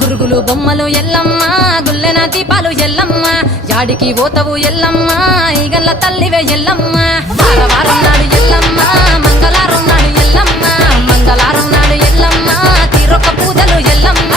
గురుగులు బొమ్మలు ఎల్లమ్మ గుల్లెన దీపాలు ఎల్లమ్మ యాడికి పోతవు ఎల్లమ్మ ఈగల్ల తల్లివే ఎల్లమ్మ వారం నాడు ఎల్లమ్మ మంగళవారం నాడు ఎల్లమ్మ మంగళవారం నాడు ఎల్లమ్మ తీరొక్క పూజలు ఎల్లమ్మ